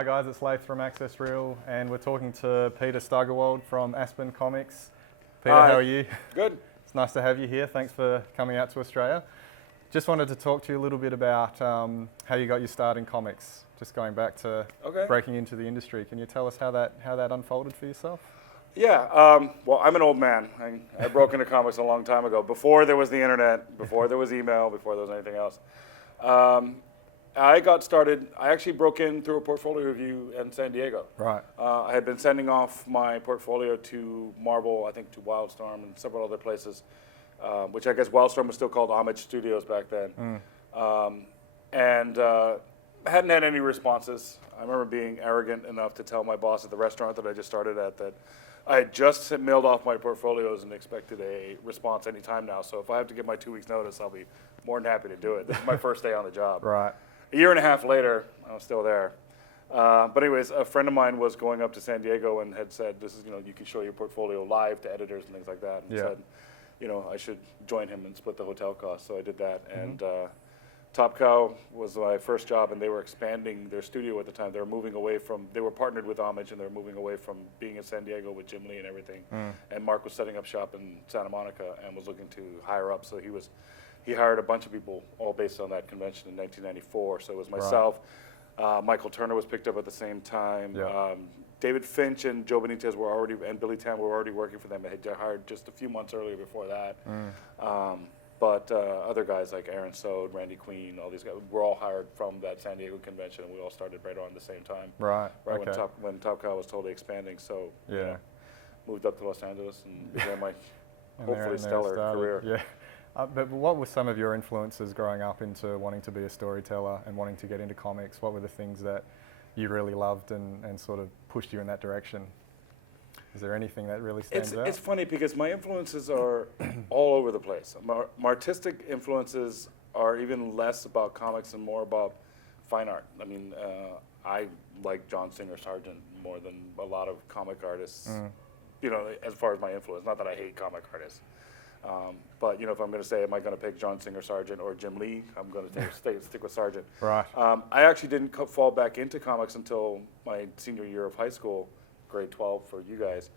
Hi guys, it's Leith from Access Reel, and we're talking to Peter Steigerwald from Aspen Comics. Peter, Hi. how are you? Good. It's nice to have you here. Thanks for coming out to Australia. Just wanted to talk to you a little bit about how you got your start in comics. Just going back to breaking into the industry. Can you tell us how that unfolded for yourself? Yeah, well, I'm an old man. I broke into comics a long time ago, before there was the internet, before there was email, before there was anything else. I got started, I actually broke in through a portfolio review in San Diego. Right. I had been sending off my portfolio to Marvel, I think to Wildstorm and several other places, which I guess Wildstorm was still called Homage Studios back then. I hadn't had any responses. I remember being arrogant enough to tell my boss at the restaurant that I just started at that I had just mailed off my portfolios and expected a response any time now. So if I have to give my 2 weeks notice, I'll be more than happy to do it. This is my first day on the job. Right. A year and a half later, I was still there. But anyways, a friend of mine was going up to San Diego and had said, "This is, you can show your portfolio live to editors and things like that." And said, I should join him and split the hotel costs. So I did that. And Top Cow was my first job, and they were expanding their studio at the time. They were moving away from, they were partnered with Homage, and they were moving away from being in San Diego with Jim Lee and everything. And Mark was setting up shop in Santa Monica and was looking to hire up. So he hired a bunch of people, all based on that convention in 1994. So it was myself. Michael Turner was picked up at the same time. David Finch and Joe Benitez were already, and Billy Tam were already working for them. They had hired just a few months earlier before that. But other guys like Aaron Sode, Randy Queen, all these guys were all hired from that San Diego convention, and we all started right around the same time. Right. When Top Cow was totally expanding. So moved up to Los Angeles and began my hopefully stellar career. Yeah. But what were some of your influences growing up into wanting to be a storyteller and wanting to get into comics? What were the things that you really loved and sort of pushed you in that direction? Is there anything that really stands out? It's funny because my influences are all over the place. My artistic influences are even less about comics and more about fine art. I mean, I like John Singer Sargent more than a lot of comic artists, as far as my influence. Not that I hate comic artists. But if I'm going to say, am I going to pick John Singer Sargent or Jim Lee, I'm going to stick with Sargent. Right. I actually didn't fall back into comics until my senior year of high school, grade 12 for you guys.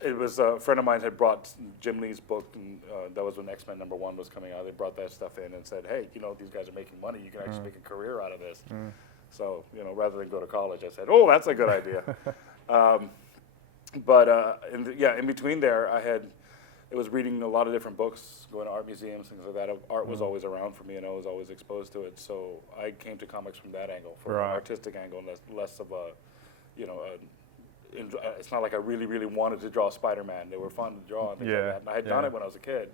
It was a friend of mine had brought Jim Lee's book, and that was when X-Men #1 was coming out. They brought that stuff in and said, hey, these guys are making money. You can actually make a career out of this. So, rather than go to college, I said, oh, that's a good idea. In between there, I was reading a lot of different books, going to art museums, things like that. Art was always around for me, and I was always exposed to it. So I came to comics from that angle, from an artistic angle, and less of a, it's not like I really, really wanted to draw Spider-Man. They were fun to draw and things like that. And I had done it when I was a kid.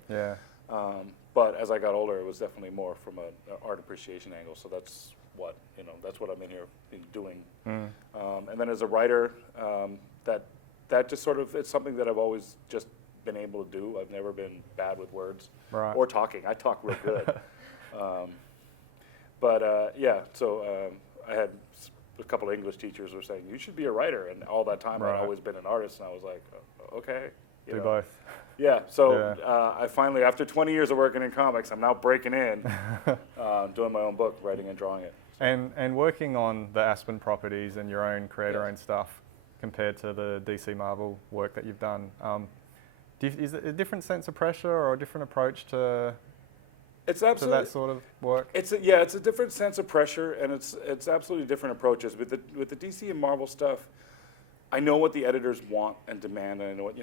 But as I got older, it was definitely more from an art appreciation angle. So that's what I'm in here doing. And then as a writer, that just sort of, it's something that I've always just been able to do. I've never been bad with words or talking. I talk real good. So I had a couple of English teachers were saying, you should be a writer. And all that time I'd always been an artist. And I was like, okay. Do both. Yeah, so I finally, after 20 years of working in comics, I'm now breaking in, doing my own book, writing and drawing it. And working on the Aspen properties and your own creator-owned stuff compared to the DC Marvel work that you've done, is it a different sense of pressure or a different approach to that sort of work? It's a different sense of pressure, and it's absolutely different approaches. With the DC and Marvel stuff, I know what the editors want and demand, and I know what,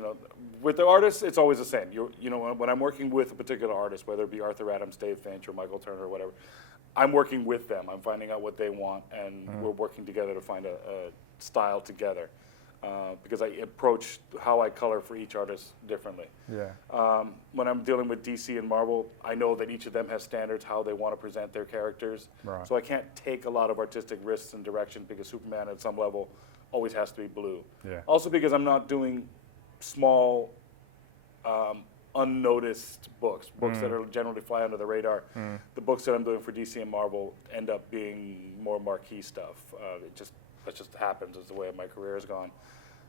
with the artists, it's always the same. When I'm working with a particular artist, whether it be Arthur Adams, Dave Finch, or Michael Turner, or whatever, I'm working with them. I'm finding out what they want, and we're working together to find a style together. Because I approach how I color for each artist differently. When I'm dealing with DC and Marvel, I know that each of them has standards how they want to present their characters. So I can't take a lot of artistic risks and direction because Superman at some level always has to be blue. Also because I'm not doing small, unnoticed books that are generally fly under the radar. The books that I'm doing for DC and Marvel end up being more marquee stuff. That just happens as the way my career has gone.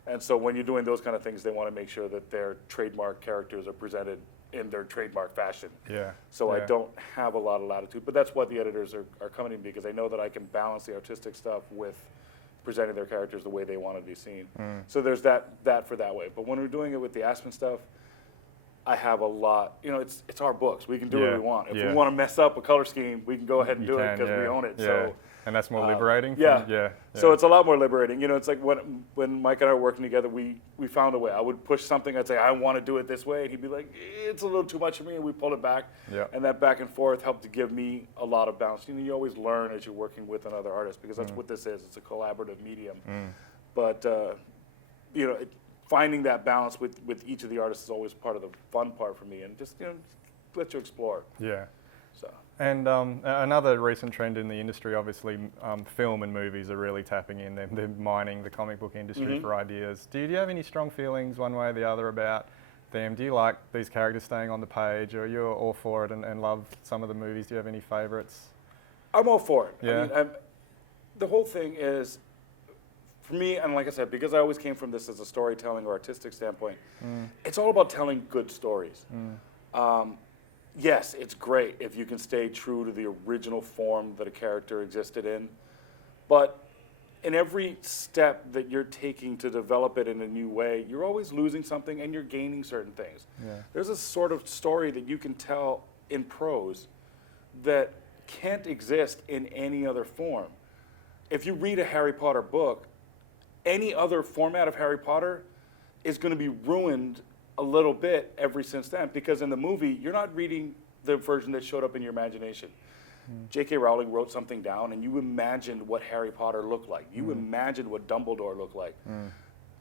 And so when you're doing those kind of things, they want to make sure that their trademark characters are presented in their trademark fashion. Yeah. So I don't have a lot of latitude, but that's what the editors are coming to me, because I know that I can balance the artistic stuff with presenting their characters the way they want to be seen. So there's that for that way. But when we're doing it with the Aspen stuff, I have a lot, it's our books. We can do what we want. If we want to mess up a color scheme, we can go ahead and do it because we own it. Yeah. So, and that's more liberating? Yeah. So it's a lot more liberating. It's like when Mike and I were working together, we found a way. I would push something, I'd say, I want to do it this way. And he'd be like, it's a little too much for me. And we pulled it back. Yeah. And that back and forth helped to give me a lot of balance. You always learn as you're working with another artist, because that's what this is. It's a collaborative medium. But, finding that balance with each of the artists is always part of the fun part for me, and just let you explore. Yeah. So. And another recent trend in the industry, obviously, film and movies are really tapping in. They're mining the comic book industry for ideas. Do you have any strong feelings one way or the other about them? Do you like these characters staying on the page, or you're all for it and love some of the movies? Do you have any favorites? I'm all for it. Yeah. I mean, the whole thing is, for me, and like I said, because I always came from this as a storytelling or artistic standpoint, it's all about telling good stories. Yes, it's great if you can stay true to the original form that a character existed in, but in every step that you're taking to develop it in a new way, you're always losing something and you're gaining certain things. Yeah. There's a sort of story that you can tell in prose that can't exist in any other form. If you read a Harry Potter book, any other format of Harry Potter is going to be ruined a little bit ever since then, because in the movie, you're not reading the version that showed up in your imagination. J.K. Rowling wrote something down, and you imagined what Harry Potter looked like. You imagined what Dumbledore looked like.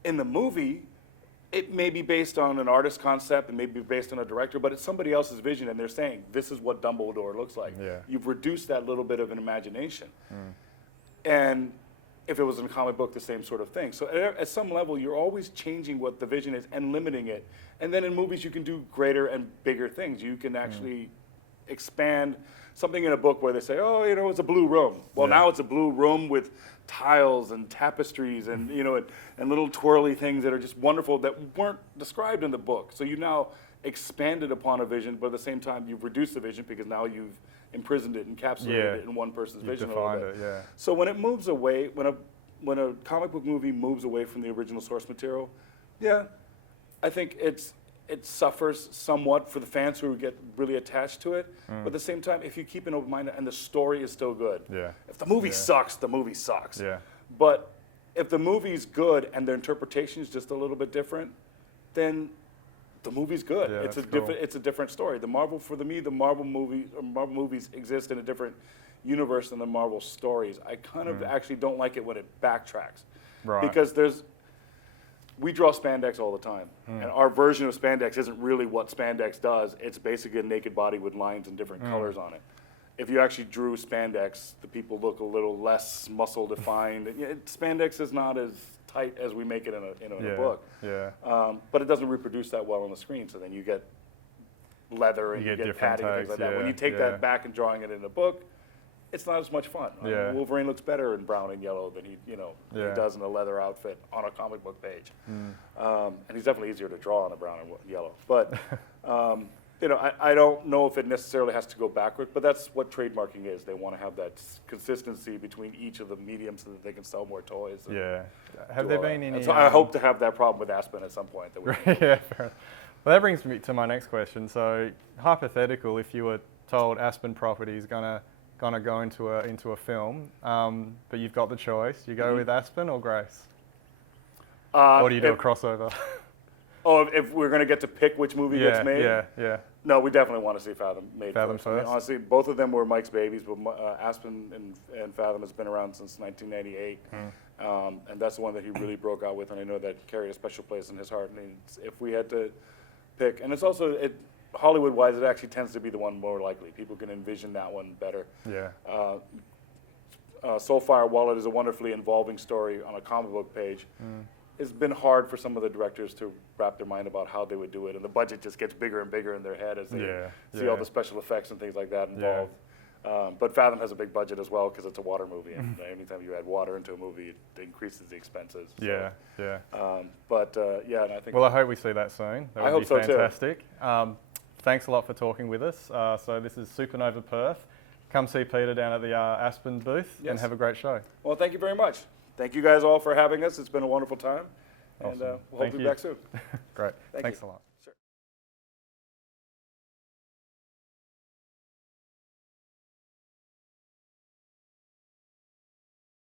In the movie, it may be based on an artist concept, it may be based on a director, but it's somebody else's vision, and they're saying, this is what Dumbledore looks like. Yeah. You've reduced that little bit of an imagination. And if it was in a comic book, the same sort of thing. So at some level, you're always changing what the vision is and limiting it. And then in movies, you can do greater and bigger things. You can actually expand something in a book where they say, oh, it's a blue room. Well, now it's a blue room with tiles and tapestries and, and little twirly things that are just wonderful that weren't described in the book. So you now expanded upon a vision, but at the same time, you've reduced the vision because now you've imprisoned it, encapsulated it in one person's vision a little bit. So when it moves away, when a comic book movie moves away from the original source material, I think it suffers somewhat for the fans who get really attached to it. But at the same time, if you keep an open mind and the story is still good, if the movie sucks, the movie sucks. But if the movie's good and their interpretation is just a little bit different, then the movie's good. It's a different story. The Marvel movies exist in a different universe than the Marvel stories. I kind of actually don't like it when it backtracks, because we draw spandex all the time, and our version of spandex isn't really what spandex does. It's basically a naked body with lines and different colors on it. If you actually drew spandex, the people look a little less muscle defined. Spandex is not as tight as we make it in a book. But it doesn't reproduce that well on the screen, so then you get leather and you get padding and things like that. When you take that back and drawing it in a book, it's not as much fun. Wolverine looks better in brown and yellow than he does in a leather outfit on a comic book page. And he's definitely easier to draw on a brown and yellow. But I don't know if it necessarily has to go backward, but that's what trademarking is. They want to have that consistency between each of the mediums so that they can sell more toys. Have there been any? So I hope to have that problem with Aspen at some point. Fair enough. Well, that brings me to my next question. So, hypothetical, if you were told Aspen property is gonna go into a film, but you've got the choice, you go with Aspen or Grace, or do you do a crossover? If we're going to get to pick which movie gets made? No, we definitely want to see Fathom made first. I mean, honestly, both of them were Mike's babies, but Aspen and Fathom has been around since 1998. And that's the one that he really broke out with, and I know that carried a special place in his heart. I mean, if we had to pick, and it's also, Hollywood-wise, it actually tends to be the one more likely. People can envision that one better. Soulfire, while it is a wonderfully involving story on a comic book page, it's been hard for some of the directors to wrap their mind about how they would do it, and the budget just gets bigger and bigger in their head as they see all the special effects and things like that involved. But Fathom has a big budget as well because it's a water movie, and anytime you add water into a movie, it increases the expenses. So, yeah, yeah. Yeah, and I think. Well, I hope we see that soon. That would I hope be so too. fantastic. Thanks a lot for talking with us. So this is Supanova Perth. Come see Peter down at the Aspen booth and have a great show. Well, thank you very much. Thank you guys all for having us. It's been a wonderful time. Awesome. And we'll hope to be back soon. Great. Thanks a lot.